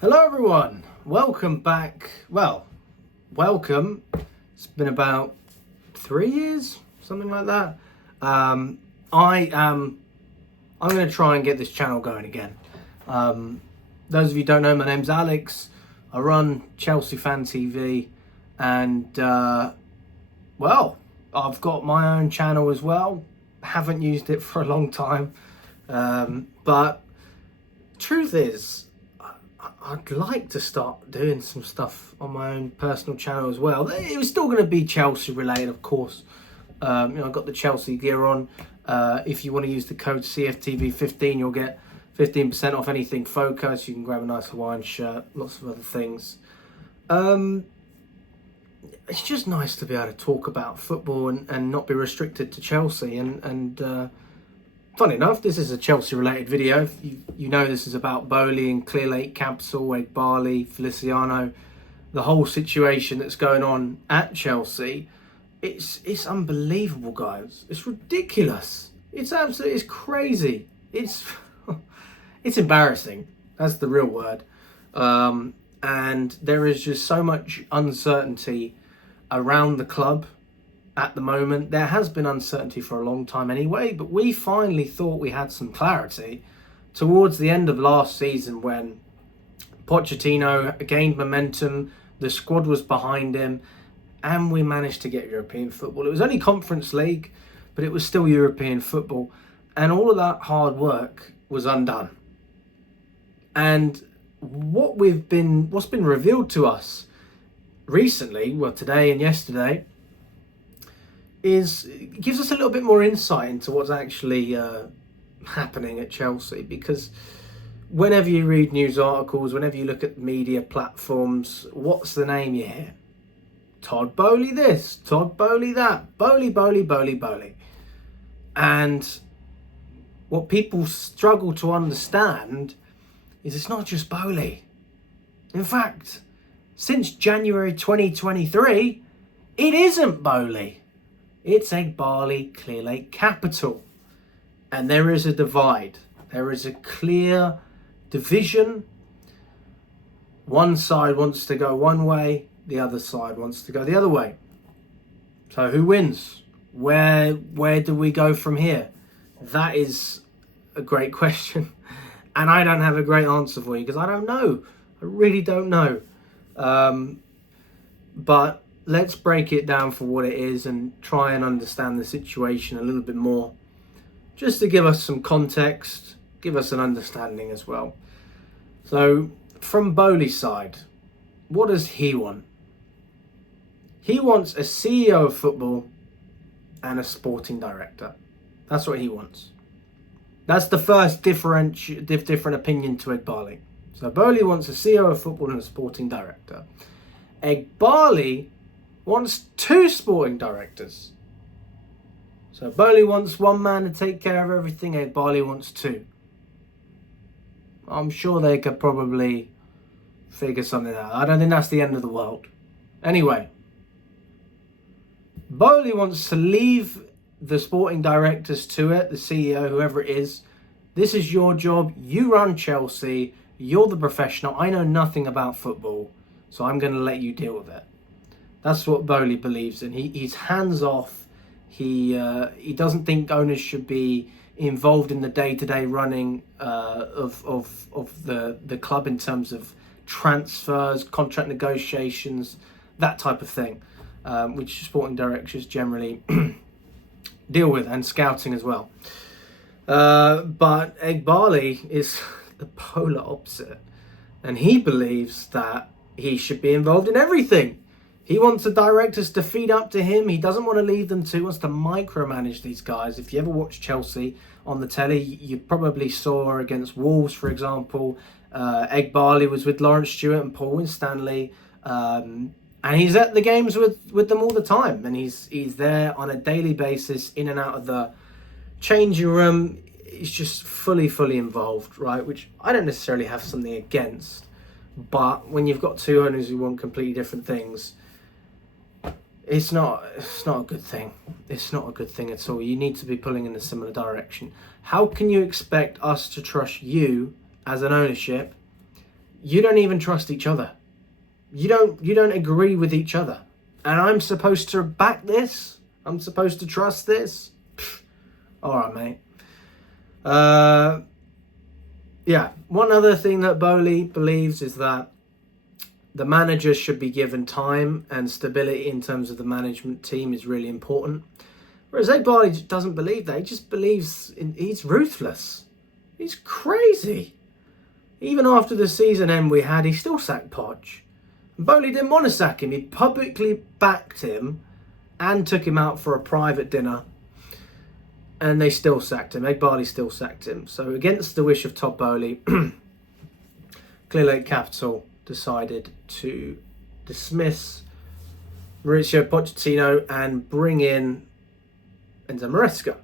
Hello everyone, welcome back. Welcome. It's been about 3 years, something like that. I'm going to try and get this channel going again. Those of you who don't know, my name's Alex. I run Chelsea Fan TV, and I've got my own channel as well. Haven't used it for a long time, but truth is, I'd like to start doing some stuff on my own personal channel as well. It was still going to be Chelsea related, of course. I've got the Chelsea gear on. If you want to use the code CFTV15, you'll get 15% off anything Focus. You can grab a nice Hawaiian shirt, lots of other things. It's just nice to be able to talk about football and not be restricted to Chelsea. And funny enough, this is a Chelsea-related video. You know this is about Boehly and Clearlake Capital, Boehly, Feliciano, the whole situation that's going on at Chelsea. It's unbelievable, guys. It's ridiculous. It's crazy. It's embarrassing. That's the real word. And there is just so much uncertainty around the club at the moment. There has been uncertainty for a long time anyway, but we finally thought we had some clarity towards the end of last season when Pochettino gained momentum, the squad was behind him, and we managed to get European football. It was only Conference League, but it was still European football, and all of that hard work was undone. And what's been revealed to us recently, today and yesterday, gives us a little bit more insight into what's actually happening at Chelsea. Because whenever you read news articles, whenever you look at media platforms, what's the name you hear? Todd Boehly this, Todd Boehly that, Boehly. And what people struggle to understand is it's not just Boehly. In fact, since January 2023, it isn't Boehly. It's Boehly Clearlake Capital. And there is a divide. There is a clear division. One side wants to go one way, the other side wants to go the other way. So who wins? Where do we go from here? That is a great question. And I don't have a great answer for you because I don't know. I really don't know. But let's break it down for what it is and try and understand the situation a little bit more, just to give us some context, give us an understanding as well. So from Boehly's side, what does he want? He wants a CEO of football and a sporting director. That's what he wants. That's the first different opinion to Boehly. So Boehly wants a CEO of football and a sporting director. Boehly wants two sporting directors. So Boehly wants one man to take care of everything, Boehly wants two. I'm sure they could probably figure something out. I don't think that's the end of the world. Anyway, Boehly wants to leave the sporting directors to it, the CEO, whoever it is. This is your job. You run Chelsea. You're the professional. I know nothing about football, so I'm going to let you deal with it. That's what Boehly believes in. He's hands off. He doesn't think owners should be involved in the day-to-day running of the club in terms of transfers, contract negotiations, that type of thing, which sporting directors generally deal with, and scouting as well. But Boehly is the polar opposite, and he believes that he should be involved in everything. He wants the directors to feed up to him. He doesn't want to leave them to. He wants to micromanage these guys. If you ever watch Chelsea on the telly, you probably saw against Wolves, for example, Boehly was with Lawrence Stewart and Paul Winstanley, and he's at the games with them all the time, and he's there on a daily basis, in and out of the changing room. He's just fully involved, right? Which I don't necessarily have something against, but when you've got two owners who want completely different things, it's not a good thing. It's not a good thing at all. You need to be pulling in a similar direction. How can you expect us to trust you as an ownership you don't even trust each other. You don't agree with each other. And I'm supposed to back this? I'm supposed to trust this? Pfft. All right, mate. Yeah, one other thing that Boehly believes is that the managers should be given time, and stability in terms of the management team is really important. Whereas Boehly doesn't believe that. He just believes he's ruthless. He's crazy. Even after the season end we had, he still sacked Poch. And Boehly didn't want to sack him. He publicly backed him and took him out for a private dinner. And they still sacked him. Boehly still sacked him. So against the wish of Todd Boehly, Clearlake Capital decided to dismiss Mauricio Pochettino and bring in Enzo Maresca.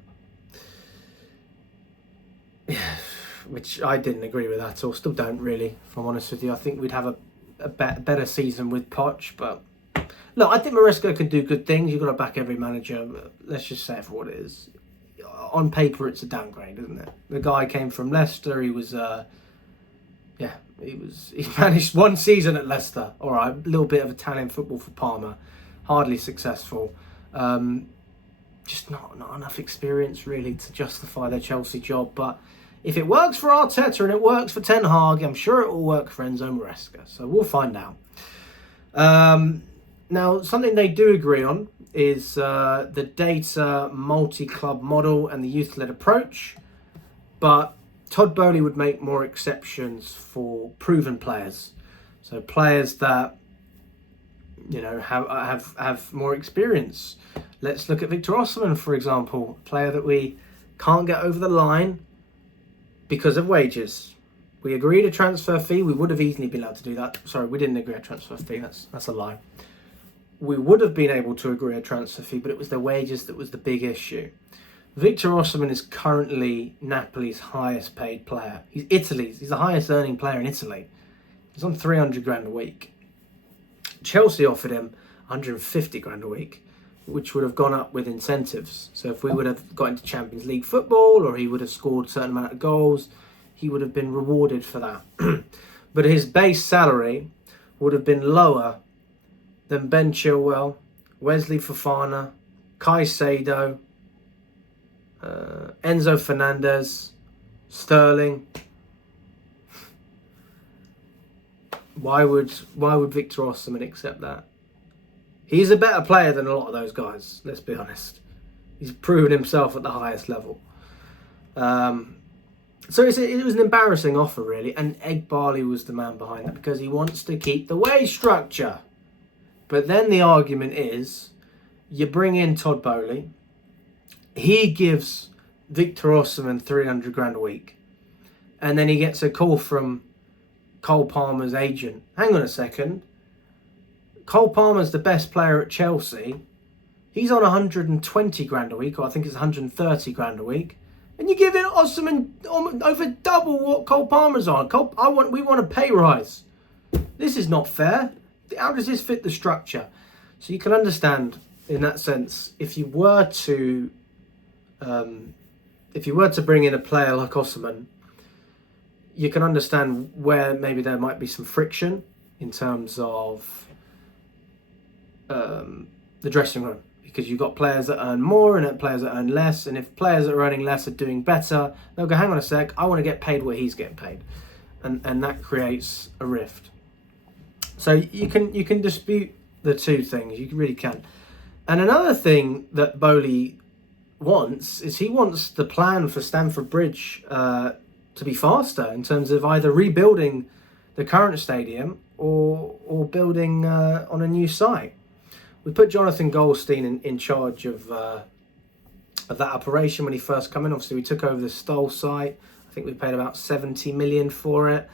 Which I didn't agree with at all. Still don't really, if I'm honest with you. I think we'd have a better season with Poch. But look, I think Maresca can do good things. You've got to back every manager. Let's just say it for what it is. On paper, it's a downgrade, isn't it? The guy came from Leicester. He was, he managed one season at Leicester. All right, a little bit of Italian football for Parma. Hardly successful. Just not enough experience, really, to justify their Chelsea job. But if it works for Arteta and it works for Ten Hag, I'm sure it will work for Enzo Maresca. So we'll find out. Now, something they do agree on is the data multi-club model and the youth-led approach. But Todd Boehly would make more exceptions for proven players. So players that, you know, have more experience. Let's look at Victor Osimhen, for example, a player that we can't get over the line because of wages. We agreed a transfer fee. We would have easily been allowed to do that. Sorry, we didn't agree a transfer fee. That's a lie. We would have been able to agree a transfer fee, but it was the wages that was the big issue. Victor Osimhen is currently Napoli's highest paid player. He's Italy's. He's the highest earning player in Italy. He's on 300 grand a week. Chelsea offered him 150 grand a week, which would have gone up with incentives. So if we would have got into Champions League football, or he would have scored a certain amount of goals, he would have been rewarded for that. But his base salary would have been lower than Ben Chilwell, Wesley Fofana, Caicedo, Enzo Fernandez, Sterling. Why would Victor Osimhen accept that? He's a better player than a lot of those guys, let's be honest. He's proven himself at the highest level. So it was an embarrassing offer, really. And Boehly was the man behind that because he wants to keep the wage structure. But then the argument is, you bring in Todd Boehly, he gives Victor Osimhen 300 grand a week. And then he gets a call from Cole Palmer's agent. Hang on a second. Cole Palmer's the best player at Chelsea. He's on 120 grand a week, or I think it's 130 grand a week. And you're giving Osimhen over double what Cole Palmer's on. We want a pay rise. This is not fair. How does this fit the structure? So you can understand, in that sense, if you were to bring in a player like Osimhen, you can understand where maybe there might be some friction in terms of the dressing room, because you've got players that earn more and players that earn less, and if players that are earning less are doing better, they'll go, hang on a sec, I want to get paid what he's getting paid, and that creates a rift. So you can dispute the two things, you really can. And another thing that Boehly wants is he wants the plan for Stamford Bridge to be faster in terms of either rebuilding the current stadium or building on a new site. We put Jonathan Goldstein in charge of that operation when he first came in. Obviously, we took over the Stoll site. I think we paid about 70 million for it.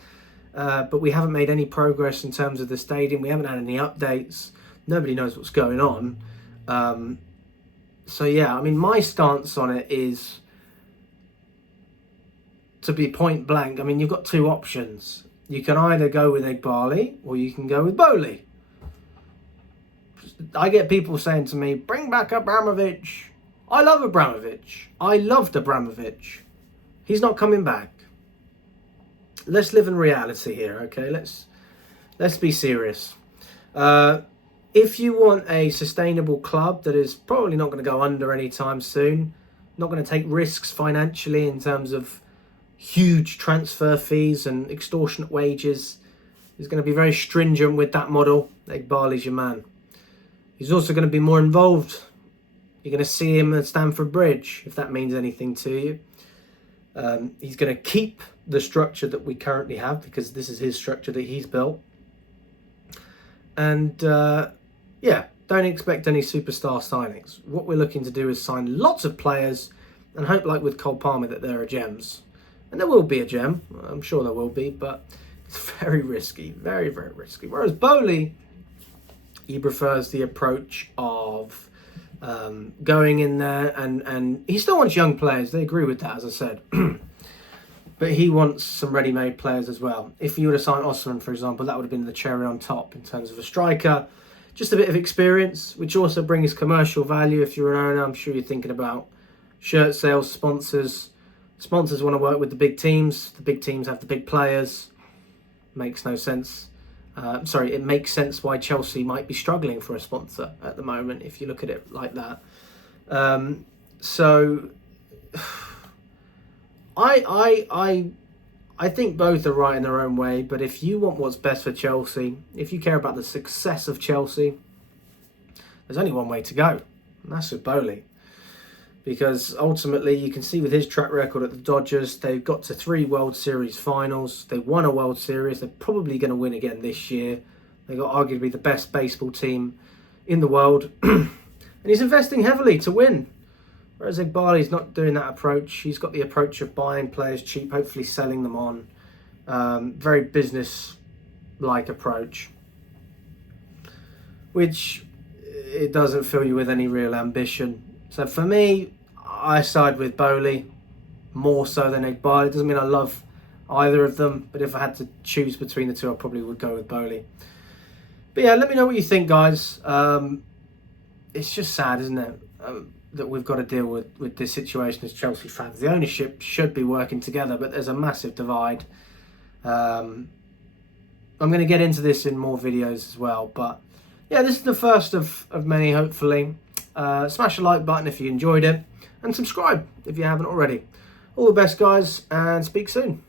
But we haven't made any progress in terms of the stadium. We haven't had any updates. Nobody knows what's going on. So yeah, I mean, my stance on it is to be point blank. I mean, you've got two options. You can either go with Boehly or you can go with Boehly. I get people saying to me, bring back Abramovich. I love Abramovich. I loved Abramovich. He's not coming back. let's live in reality here, okay? Let's be serious. If you want a sustainable club that is probably not going to go under anytime soon, not going to take risks financially in terms of huge transfer fees and extortionate wages, is going to be very stringent with that model, Boehly's your man. He's also going to be more involved. You're going to see him at Stamford Bridge, if that means anything to you. He's going to keep the structure that we currently have, because this is his structure that he's built. And yeah, don't expect any superstar signings. What we're looking to do is sign lots of players and hope, like with Cole Palmer, that there are gems. And there will be a gem. I'm sure there will be, but it's very risky. Very, very risky. Whereas Boehly, he prefers the approach of going in there, and he still wants young players. They agree with that, as I said. But he wants some ready-made players as well. If you were to sign Osman, for example, that would have been the cherry on top in terms of a striker. Just a bit of experience, which also brings commercial value. If you're an owner, I'm sure you're thinking about shirt sales, sponsors. Sponsors want to work with the big teams. The big teams have the big players. Makes no sense. It makes sense why Chelsea might be struggling for a sponsor at the moment, if you look at it like that. I think both are right in their own way, but if you want what's best for Chelsea, if you care about the success of Chelsea, there's only one way to go, and that's with Boehly. Because ultimately, you can see with his track record at the Dodgers, they've got to 3 World Series finals. They won a World Series. They're probably going to win again this year. They've got arguably the best baseball team in the world. And he's investing heavily to win. Whereas Boehly's not doing that approach. He's got the approach of buying players cheap, hopefully selling them on. Very business-like approach. Which it doesn't fill you with any real ambition. So for me, I side with Boehly more so than Boehly. It doesn't mean I love either of them, but if I had to choose between the two, I probably would go with Boehly. But yeah, let me know what you think, guys. It's just sad, isn't it, that we've got to deal with this situation as Chelsea fans. The ownership should be working together, but there's a massive divide. I'm going to get into this in more videos as well, but yeah, this is the first of many, hopefully. Smash the like button if you enjoyed it, and subscribe if you haven't already. All the best, guys, and speak soon.